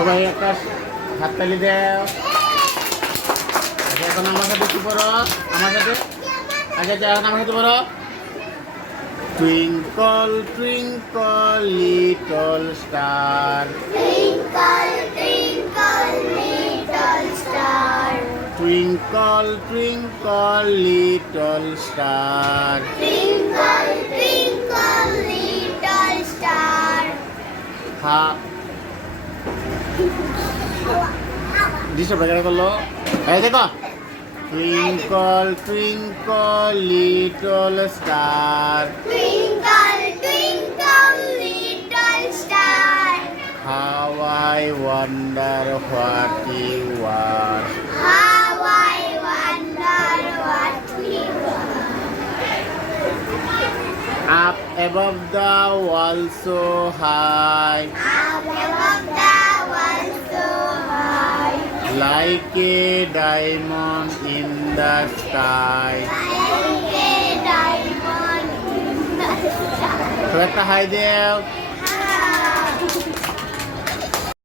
সবাই একটা হাততালি দাও। এখন আমার সাথে কি পড়ো? আমার সাথে এখন আমার সাথে পড়ো। Twinkle, twinkle, little star. Twinkle, twinkle, little star. Twinkle, twinkle, little star. Twinkle, twinkle, little star. Ha. Disha bagara করলো। এই দেখো। Twinkle, twinkle, little star. Twinkle, twinkle, little star. How I wonder what you are. How I wonder what you are. Up above the world so high, Up above the world so high. like a diamond in the sky. Like a diamond in the sky. তো একটা high দেও।